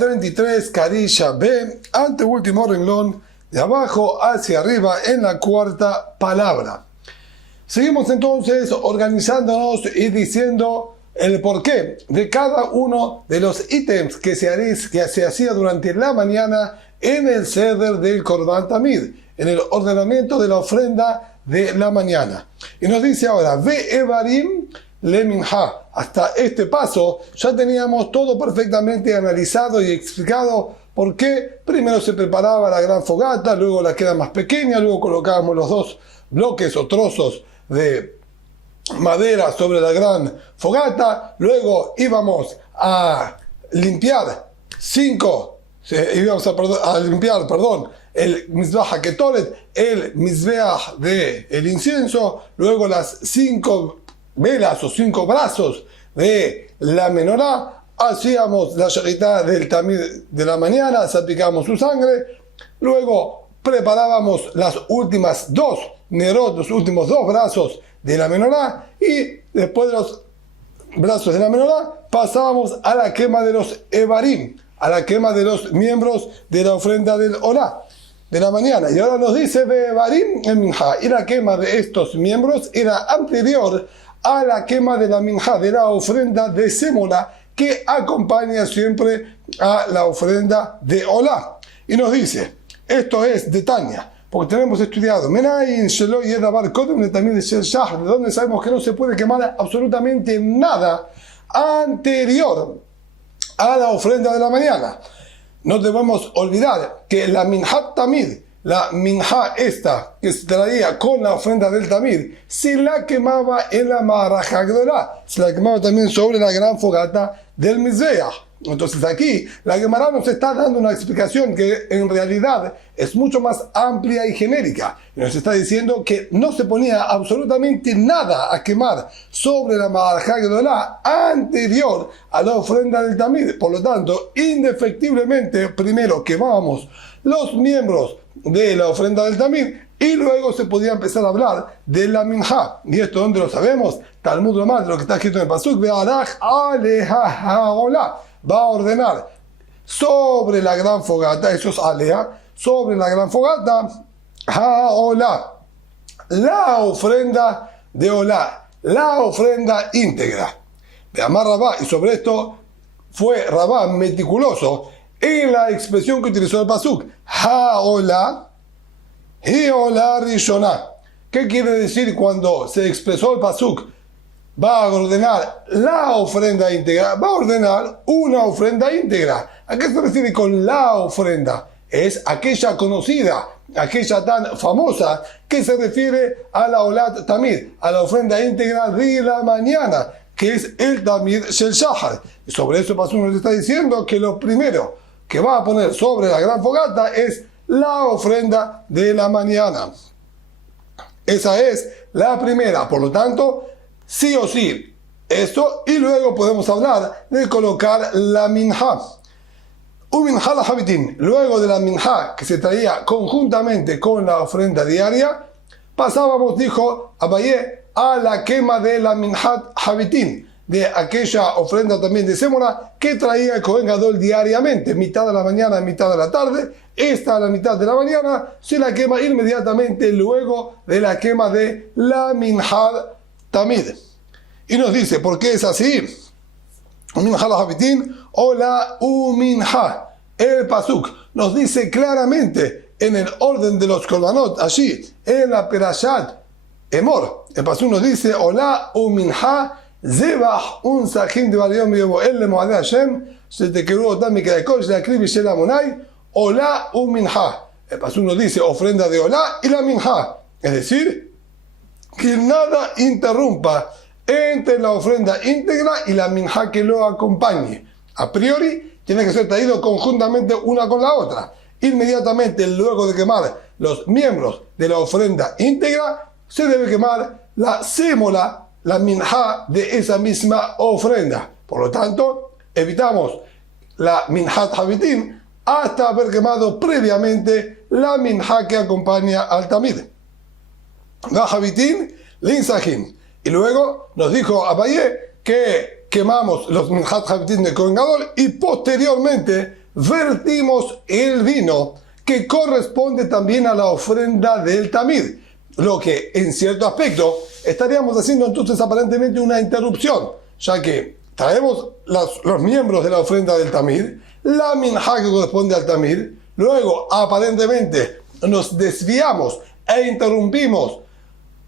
33, Carisha B, anteúltimo renglón, de abajo hacia arriba en la cuarta palabra. Seguimos entonces organizándonos y diciendo el porqué de cada uno de los ítems que se hacía durante la mañana en el Seder del Korban Tamid, en el ordenamiento de la ofrenda de la mañana. Y nos dice ahora, Ve Evarim le minha. Hasta este paso ya teníamos todo perfectamente analizado y explicado por qué primero se preparaba la gran fogata, luego la queda más pequeña, luego colocábamos los dos bloques o trozos de madera sobre la gran fogata, luego íbamos a limpiar el Mizbeach HaKetoret, el Mizbeach del incienso, luego las 5 velas o 5 brazos de la menorá, hacíamos la shechita del tamid de la mañana, salpicábamos su sangre, luego preparábamos las últimas 2 nerot, los últimos 2 brazos de la menorá, y después de los brazos de la menorá pasábamos a la quema de los evarim, a la quema de los miembros de la ofrenda del olá de la mañana. Y ahora nos dice evarim en minja, y la quema de estos miembros era anterior a la quema de la minja, de la ofrenda de sémola que acompaña siempre a la ofrenda de olá. Y nos dice, esto es de Tania, porque tenemos estudiado, ¿de dónde sabemos que no se puede quemar absolutamente nada anterior a la ofrenda de la mañana? No debemos olvidar que la minhat tamid, la minja esta que se traía con la ofrenda del tamid, se la quemaba en la maraja gdolá, se la quemaba también sobre la gran fogata del Mizbeach. Entonces aquí la Gemara nos está dando una explicación que en realidad es mucho más amplia y genérica. Nos está diciendo que no se ponía absolutamente nada a quemar sobre la Maraja Gedolá anterior a la ofrenda del Tamid. Por lo tanto, indefectiblemente, primero quemábamos los miembros de la ofrenda del Tamid y luego se podía empezar a hablar de la minja. ¿Y esto dónde lo sabemos? Talmud Lomad, lo que está escrito en el Pasuk, Ve'alach aleja haolá. Va a ordenar sobre la gran fogata, eso es alea, sobre la gran fogata, haolá, la ofrenda de olá, la ofrenda íntegra. De Amar Rabá, y sobre esto fue Rabá meticuloso en la expresión que utilizó el Pasuk, haolá, hiolá rishoná. ¿Qué quiere decir cuando se expresó el Pasuk? Va a ordenar la ofrenda íntegra, va a ordenar una ofrenda íntegra. ¿A qué se refiere con la ofrenda? Es aquella conocida, aquella tan famosa que se refiere a la olat tamid, a la ofrenda íntegra de la mañana, que es el tamid shel shahar. Y sobre eso Pasuk nos está diciendo que lo primero que va a poner sobre la gran fogata es la ofrenda de la mañana. Esa es la primera, por lo tanto, sí o sí, esto, y luego podemos hablar de colocar la minja. Un minja la habitin, luego de la minja que se traía conjuntamente con la ofrenda diaria, pasábamos, dijo Abayé, a la quema de la minjat habitin, de aquella ofrenda también de sémola que traía el Kohen Gadol diariamente, mitad de la mañana, mitad de la tarde. Esta a la mitad de la mañana se la quema inmediatamente luego de la quema de la minjat tamid. Y nos dice, ¿por qué es así? Minja la habitin o la uminja. El Pasuk nos dice claramente en el orden de los korbanot, allí en la Perashat Emor. El Pasuk nos dice, o la uminja zebach un sahim de variom yevo el moadeh Hashem se te quedó otami que la se acribi shel amonai o la uminja. El Pasuk nos dice ofrenda de olá y la minja. Es decir, que nada interrumpa entre la ofrenda íntegra y la minja que lo acompañe. A priori, tiene que ser traído conjuntamente una con la otra. Inmediatamente, luego de quemar los miembros de la ofrenda íntegra, se debe quemar la sémola, la minja de esa misma ofrenda. Por lo tanto, evitamos la minjat habitin hasta haber quemado previamente la minja que acompaña al tamid. La habitin, linsajim. Y luego nos dijo Abayé que quemamos los minjat habitin de Kohen Gadol y posteriormente vertimos el vino que corresponde también a la ofrenda del tamid. Lo que en cierto aspecto estaríamos haciendo entonces aparentemente una interrupción, ya que traemos los miembros de la ofrenda del tamid, la minhá que corresponde al tamid, luego aparentemente nos desviamos e interrumpimos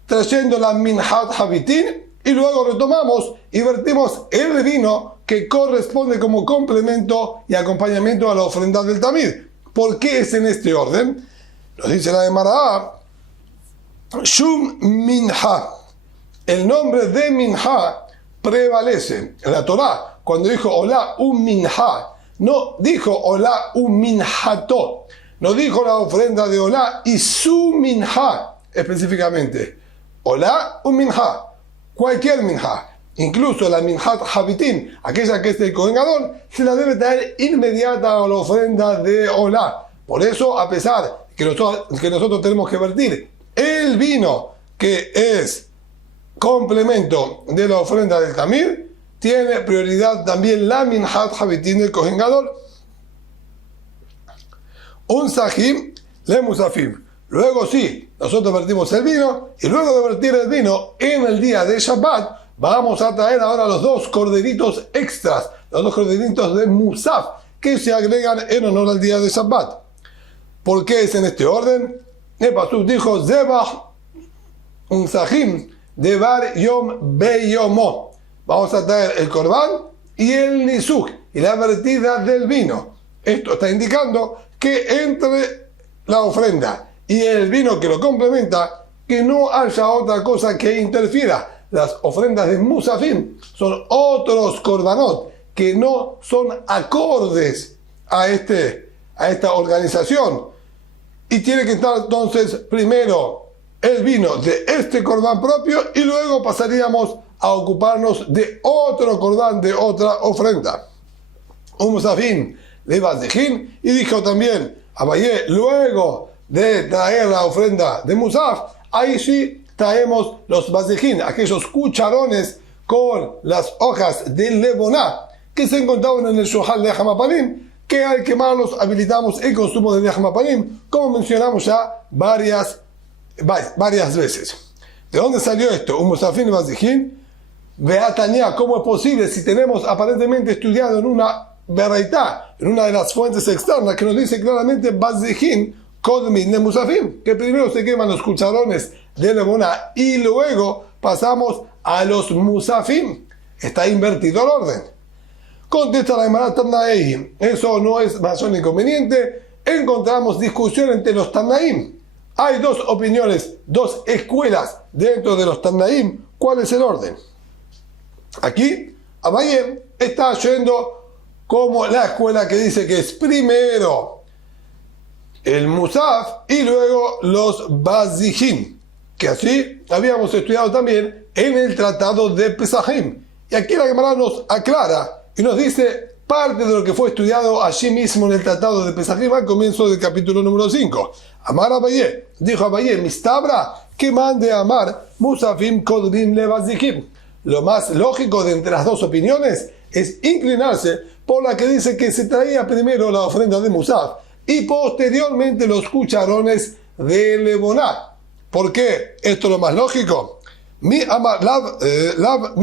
trayendo la minhat habitin y luego retomamos y vertimos el vino que corresponde como complemento y acompañamiento a la ofrenda del tamid. ¿Por qué es en este orden? Nos dice la Gemara, Shum minha. El nombre de minha prevalece. En la Torá, cuando dijo hola un minha, no dijo hola un minhato, no dijo la ofrenda de hola y su minha específicamente. Hola un minha, cualquier minha. Incluso la minhat habitin, aquella que es del Kohen Gadol, se la debe traer inmediata a la ofrenda de Olá. Por eso, a pesar que nosotros tenemos que vertir el vino que es complemento de la ofrenda del tamid, tiene prioridad también la minhat habitin del Kohen Gadol. Un sahim le musafim. Luego sí, nosotros vertimos el vino y luego de vertir el vino en el día de Shabbat, vamos a traer ahora los dos corderitos extras, los dos corderitos de Musaf, que se agregan en honor al día de Shabbat. ¿Por qué es en este orden? El pasuk dijo, Zebah un sahim de bar yom beyomo. Vamos a traer el corbán y el nisuk, y la vertida del vino. Esto está indicando que entre la ofrenda y el vino que lo complementa, que no haya otra cosa que interfiera. Las ofrendas de Musafim son otros korbanot que no son acordes a esta organización. Y tiene que estar entonces primero el vino de este corbán propio y luego pasaríamos a ocuparnos de otro corbán, de otra ofrenda. Un Musafim le Bazejin, y dijo también Abayé, luego de traer la ofrenda de Musaf, ahí sí traemos los bazejín, aquellos cucharones con las hojas de leboná que se encontraban en el shohal de Hamapanim, que al quemarlos habilitamos el consumo de Hamapanim, como mencionamos ya varias veces. ¿De dónde salió esto? Un musafín y bazejín. Beatania, ¿cómo es posible si tenemos aparentemente estudiado en una Beraitá, en una de las fuentes externas, que nos dice claramente bazejín kodmin de musafim, que primero se queman los cucharones de leboná y luego pasamos a los musafim? Está invertido el orden. Contesta la Gemara Tannaim, eso no es mayor inconveniente. Encontramos discusión entre los Tannaim. Hay dos opiniones, dos escuelas dentro de los Tannaim. ¿Cuál es el orden? Aquí Abaye está yendo como la escuela que dice que es primero el Musaf y luego los Bazijim, que así habíamos estudiado también en el tratado de Pesajim. Y aquí la Gemara nos aclara y nos dice parte de lo que fue estudiado allí mismo en el tratado de Pesajim al comienzo del capítulo número 5. Amar Abayé, dijo Abayé, Mistabra, que mande amar Musafim Kodrim le Bazijim. Lo más lógico de entre las dos opiniones es inclinarse por la que dice que se traía primero la ofrenda de Musaf y posteriormente los cucharones de leboná. ¿Por qué? Esto es lo más lógico. Mi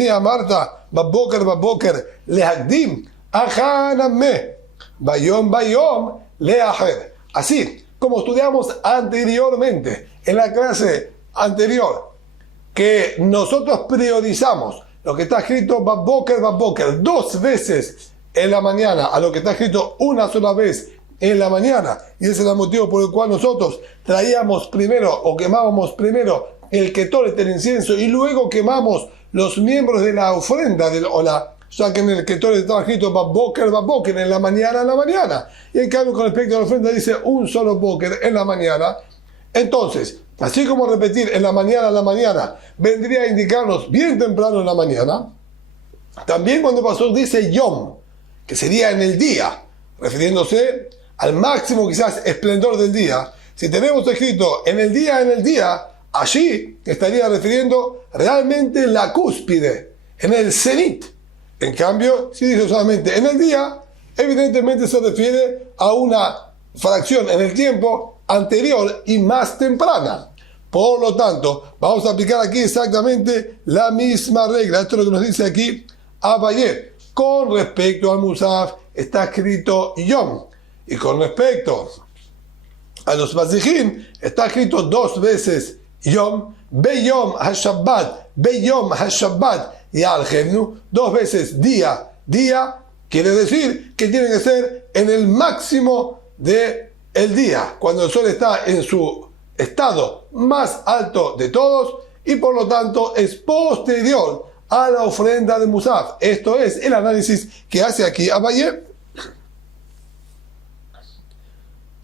amarta baboker lehagdim ajaname bayom leaher. Así como estudiamos anteriormente en la clase anterior, que nosotros priorizamos lo que está escrito baboker dos veces en la mañana a lo que está escrito una sola vez en la mañana, y ese es el motivo por el cual nosotros traíamos primero o quemábamos primero el ketoret, el incienso, y luego quemamos los miembros de la ofrenda del Olá, ya que en el ketoret estaba escrito baboker en la mañana, y en cambio con respecto a la ofrenda dice un solo boker en la mañana. Entonces, así como repetir en la mañana vendría a indicarnos bien temprano en la mañana, también cuando pasó dice yom, que sería en el día, refiriéndose al máximo quizás esplendor del día. Si tenemos escrito en el día, allí estaría refiriendo realmente la cúspide, en el cenit. En cambio, si dice solamente en el día, evidentemente se refiere a una fracción en el tiempo anterior y más temprana. Por lo tanto, vamos a aplicar aquí exactamente la misma regla. Esto es lo que nos dice aquí Abaye. Con respecto al Musaf está escrito Yom. Y con respecto a los Bazijim está escrito 2 veces Yom. Beyom HaShabbat. Beyom HaShabbat. Y Al-Hevnu. 2 veces día. Día quiere decir que tiene que ser en el máximo del día. Cuando el sol está en su estado más alto de todos y por lo tanto es posterior a la ofrenda de Musaf. Esto es el análisis que hace aquí Abaye.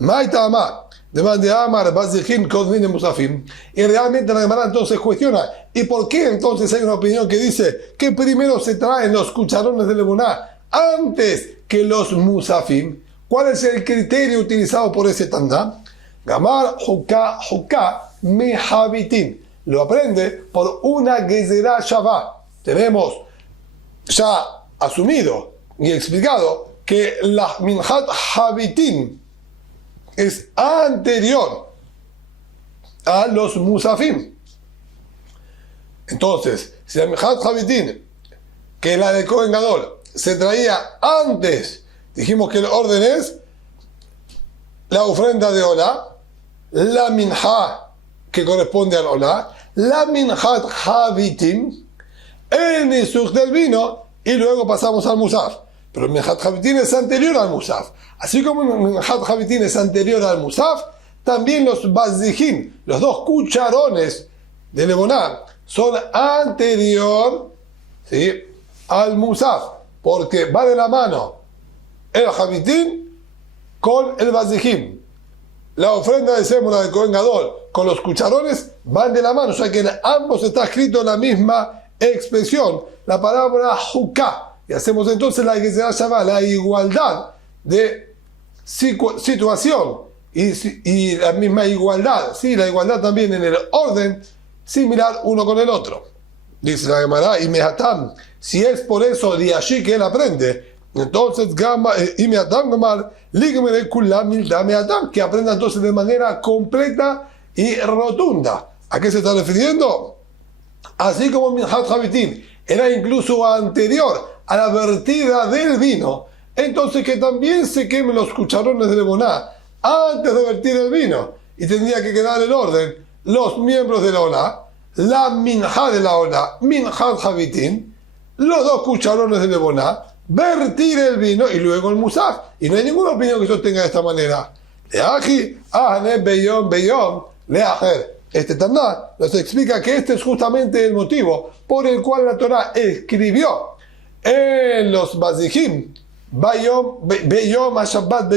Maitama demande Amar Bazijim Kodmin Musafim. Y realmente la Gemara entonces cuestiona, ¿y por qué entonces hay una opinión que dice que primero se traen los cucharones de Lebuná antes que los Musafim? ¿Cuál es el criterio utilizado por ese tandá? Gamar Huká Mehabitin. Lo aprende por una Gezerá Shavá. Tenemos ya asumido y explicado que la Minhat Habitin es anterior a los Musafim. Entonces, si la Minhat Habitin, que la de Kohen Gadol, se traía antes, dijimos que el orden es la ofrenda de Olá, la minja que corresponde al Olá, la minjat habitim, el nisuch del vino, y luego pasamos al Musaf. Pero el minjat habitim es anterior al Musaf. Así como el minjat habitim es anterior al Musaf, también los bazijim, los 2 cucharones de Lebuná, son anterior, ¿sí?, al Musaf, porque va de la mano el habitim con el bazijim. La ofrenda de sémola de Kohen Gadol con los cucharones van de la mano, o sea que en ambos está escrito la misma expresión, la palabra Huká. Y hacemos entonces la que se llama la igualdad de situación y la misma igualdad, sí, la igualdad también en el orden similar uno con el otro. Dice la Gemara, y Mehatam, si es por eso de allí que él aprende, entonces, que aprenda entonces de manera completa y rotunda. ¿A qué se está refiriendo? Así como Minhat Habitim era incluso anterior a la vertida del vino, entonces que también se quemen los cucharones de Lebuná antes de vertir el vino. Y tendría que quedar en orden los miembros de la Olá, la minja de la Olá, Minhat Habitim, los 2 cucharones de Lebuná, vertir el vino y luego el Musaf. Y no hay ninguna opinión que sostenga de esta manera. Este Taná nos explica que este es justamente el motivo por el cual la Torá escribió en los Bazijim Beyom HaShabbat,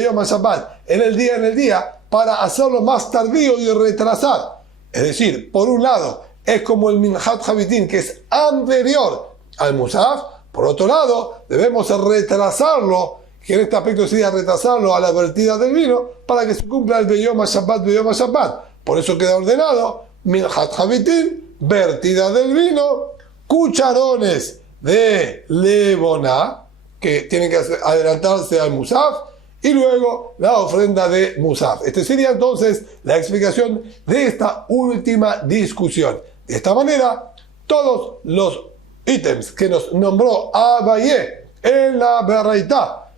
en el día, para hacerlo más tardío y retrasar. Es decir, por un lado, es como el Minhat Habitim, que es anterior al Musaf. Por otro lado, debemos retrasarlo, que en este aspecto sería retrasarlo a la vertida del vino, para que se cumpla el Beyom HaShabbat. Por eso queda ordenado, Minhat Habitim, vertida del vino, cucharones de Lebuná, que tienen que adelantarse al Musaf, y luego la ofrenda de Musaf. Esta sería entonces la explicación de esta última discusión. De esta manera, todos los ítems que nos nombró Abaye en la Beraitá,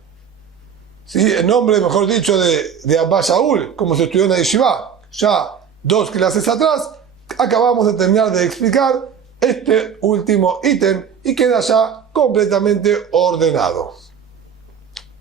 ¿sí?, el nombre, mejor dicho, de Abba Shaul, como se estudió en la Yeshiva, ya 2 clases atrás, acabamos de terminar de explicar este último ítem y queda ya completamente ordenado.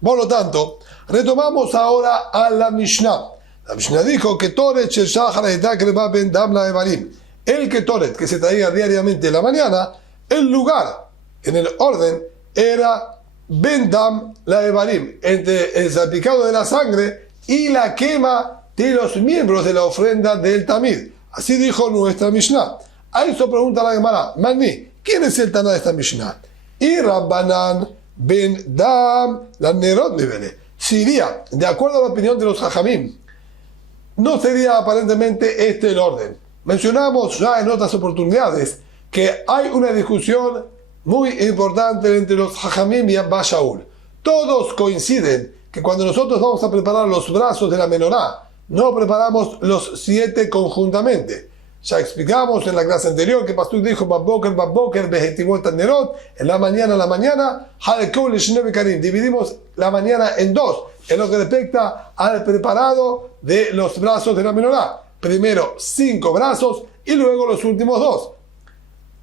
Por lo tanto, retomamos ahora a la Mishnah. La Mishnah dijo que Toret Shel Shachar Hayta Kreba Ben Dam La Evarim. El Ketoret que se traía diariamente en la mañana, el lugar en el orden era Ben Dam La Evarim, entre el salpicado de la sangre y la quema de los miembros de la ofrenda del Tamid. Así dijo nuestra Mishnah. A eso pregunta la Gemara, Mani, ¿quién es el Taná de esta Mishnah? Y Rabbanan Ben Dam La Nerot Nivele. Si iría de acuerdo a la opinión de los Jajamim, no sería aparentemente este el orden. Mencionamos ya en otras oportunidades que hay una discusión muy importante entre los Jajamim y Abba Shaul. todos coinciden que cuando nosotros vamos a preparar los brazos de la menorá, no preparamos los 7 conjuntamente. Ya explicamos en la clase anterior que Pasuk dijo Babboker, Behetivot Nerot, en la mañana, Halekol Shnei Karim. Dividimos la mañana en 2, en lo que respecta al preparado de los brazos de la menorá. Primero 5 brazos y luego los últimos 2.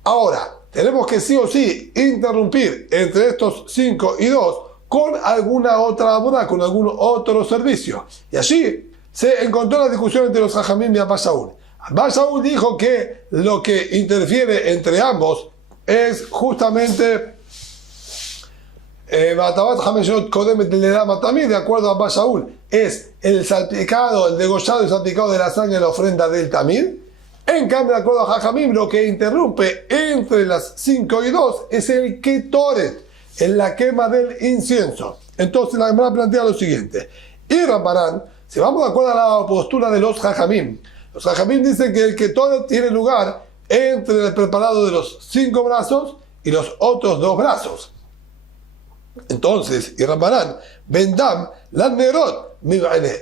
Ahora, tenemos que sí o sí interrumpir entre estos 5 y 2 con alguna otra abodá, con algún otro servicio. Y allí se encontró la discusión entre los Jajamim y Abba Shaul. Abba Shaul dijo que lo que interfiere entre ambos es justamente de acuerdo a Abba Shaul, es el salpicado, el degollado y salpicado de la sangre de la ofrenda del tamid. En cambio, de acuerdo a Jajamim, lo que interrumpe entre las 5 y 2 es el ketoret, en la quema del incienso. Entonces la Gemara plantea lo siguiente. Y Rambarán, si vamos de acuerdo a la postura de los Jajamim, los Jajamim dicen que el ketoret tiene lugar entre el preparado de los 5 brazos y los otros 2 brazos. Entonces, y Rambarán, Bendam, la Nerot,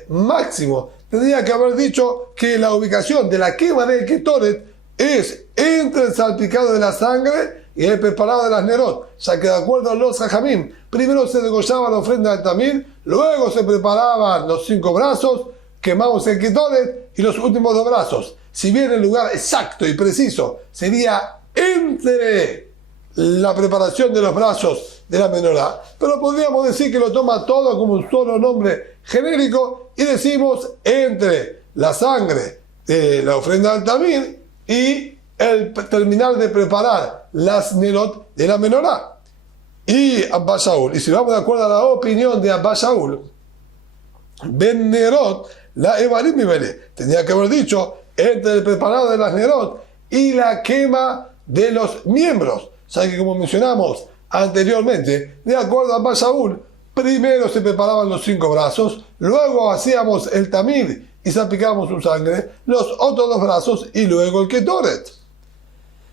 máximo, tendría que haber dicho que la ubicación de la quema del ketoret es entre el salpicado de la sangre y el preparado de las Nerot, ya que de acuerdo a los Jajamim, primero se degollaba la ofrenda del tamid, luego se preparaban los 5 brazos, quemamos el ketoret y los últimos 2 brazos. Si bien el lugar exacto y preciso sería entre la preparación de los brazos de la menorá, pero podríamos decir que lo toma todo como un solo nombre genérico y decimos entre la sangre de la ofrenda del tamid y el terminar de preparar las nerot de la menorá. Y Abba Shaul, y si vamos de acuerdo a la opinión de Abba Shaul, Ben Nerot, la Evarim Ibele, tendría que haber dicho entre el preparado de las nerot y la quema de los miembros. Ya que como mencionamos anteriormente, de acuerdo a Abba Shaul, primero se preparaban los 5 brazos, luego hacíamos el tamid y salpicábamos su sangre, los otros 2 brazos y luego el ketoret.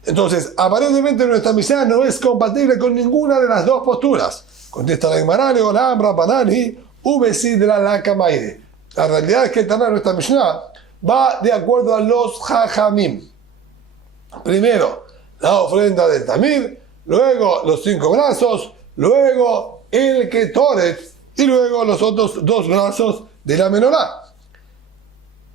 Entonces, aparentemente nuestra Mishnah no es compatible con ninguna de las 2 posturas. Contesta la Gemara, Olam, Rabbanani, Ubesidra, la Kamaide. La realidad es que el Taná de nuestra Mishnah va de acuerdo a los Jajamim. Primero, la ofrenda del tamid, luego los 5 brazos, luego el ketoret y luego los otros 2 brazos de la menorá.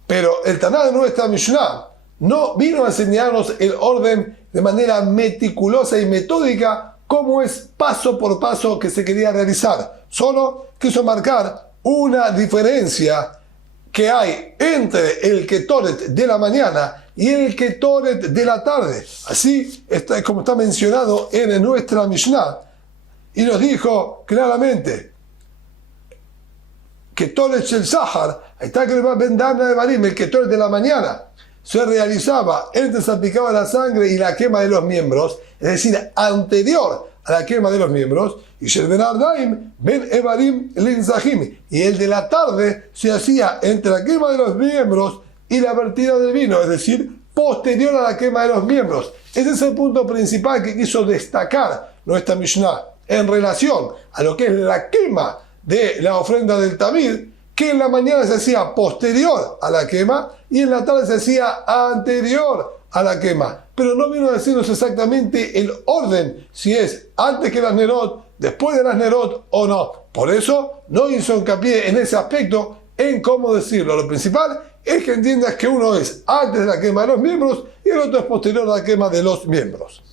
Pero el Taná de nuestra Mishnah no vino a enseñarnos el orden de manera meticulosa y metódica como es paso por paso que se quería realizar. Solo quiso marcar una diferencia que hay entre el ketoret de la mañana y el ketoret de la tarde. Así está, como está mencionado en nuestra Mishnah. Y nos dijo claramente, ketoret shel Sahar, ahí está que va vendana de Barim, el ketoret de la mañana se realizaba entre el salpicado de la sangre y la quema de los miembros, es decir, anterior a la quema de los miembros, y Shel Ben Ardaim, Ben Evarim Linzahim, y el de la tarde se hacía entre la quema de los miembros y la vertida del vino, es decir, posterior a la quema de los miembros. Ese es el punto principal que quiso destacar nuestra Mishnah en relación a lo que es la quema de la ofrenda del tamid, que en la mañana se hacía posterior a la quema y en la tarde se hacía anterior a la quema. Pero no vino a decirnos exactamente el orden, si es antes que las nerot, después de las nerot o no. Por eso no hizo hincapié en ese aspecto, en cómo decirlo. Lo principal es que entiendas que uno es antes de la quema de los miembros y el otro es posterior a la quema de los miembros.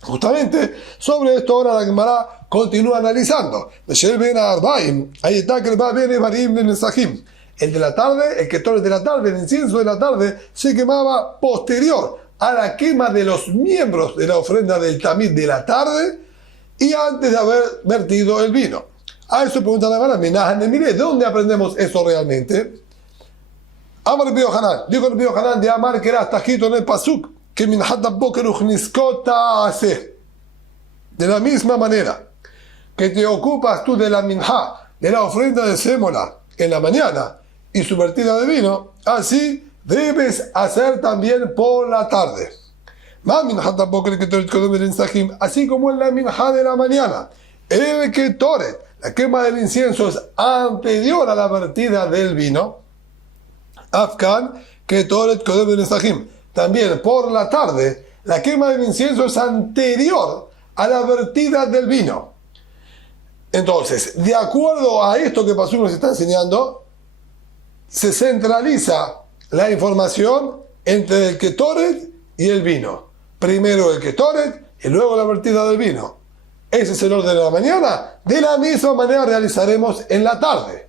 Justamente sobre esto ahora la Gemara continúa analizando. Ahí está que va bien el de la tarde, el ketoret de la tarde, el incienso de la tarde, se quemaba posterior a la quema de los miembros de la ofrenda del tamid de la tarde y antes de haber vertido el vino. A eso pregunta la Gemara, ¿de dónde aprendemos eso realmente? Amar Rabbi Yohanan, dijo Rabbi Yohanan de Amar que era hasta escrito en el pasuk que de la misma manera que te ocupas tú de la minha, de la ofrenda de sémola en la mañana y su vertida de vino, así debes hacer también por la tarde. Así como en la minha de la mañana, el ketoret la quema del incienso es anterior a la vertida del vino. Afkan, Ketoret Kodem Nesajim. También por la tarde, la quema del incienso es anterior a la vertida del vino. Entonces, de acuerdo a esto que Pasuk nos está enseñando, se centraliza la información entre el Ketoret y el vino. Primero el Ketoret y luego la vertida del vino. Ese es el orden de la mañana. De la misma manera realizaremos en la tarde.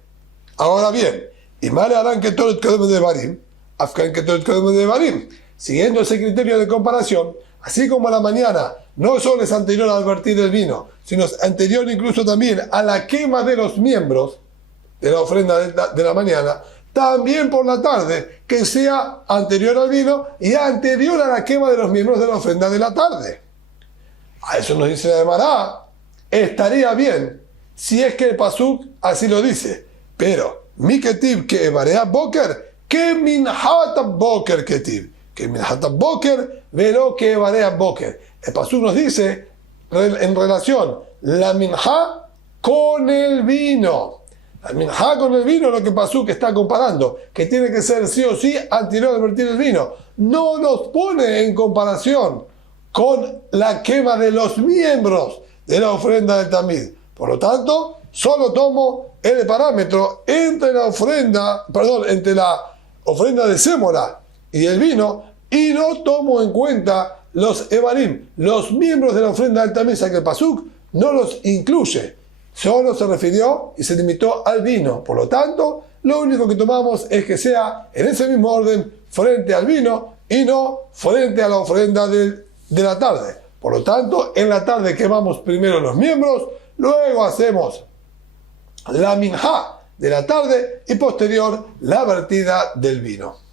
Ahora bien, y mal harán Ketoret Kodem de Barim, Afkan Ketoret Kodem de Barim. Siguiendo ese criterio de comparación, así como la mañana no solo es anterior al vertir del vino, sino es anterior incluso también a la quema de los miembros de la ofrenda de la mañana, también por la tarde, que sea anterior al vino y anterior a la quema de los miembros de la ofrenda de la tarde. A eso nos dice la Gemara, estaría bien si es que el Pasuk así lo dice, pero mi ketiv que barea boker, que minhat boker ketiv, que minhat boker velo que barea boker. El Pasuk nos dice en relación la minha con el vino. La minha con el vino es lo que Pasuk está comparando, que tiene que ser sí o sí anterior al vertir el vino. No nos pone en comparación con la quema de los miembros de la ofrenda del tamid. Por lo tanto, solo tomo el parámetro entre la ofrenda de sémola y el vino, y no tomo en cuenta los evarim, los miembros de la ofrenda del tamid, ya que el Pasuk no los incluye. Solo se refirió y se limitó al vino. Por lo tanto, lo único que tomamos es que sea en ese mismo orden frente al vino y no frente a la ofrenda de la tarde. Por lo tanto, en la tarde quemamos primero los miembros, luego hacemos la minha de la tarde y posterior la vertida del vino.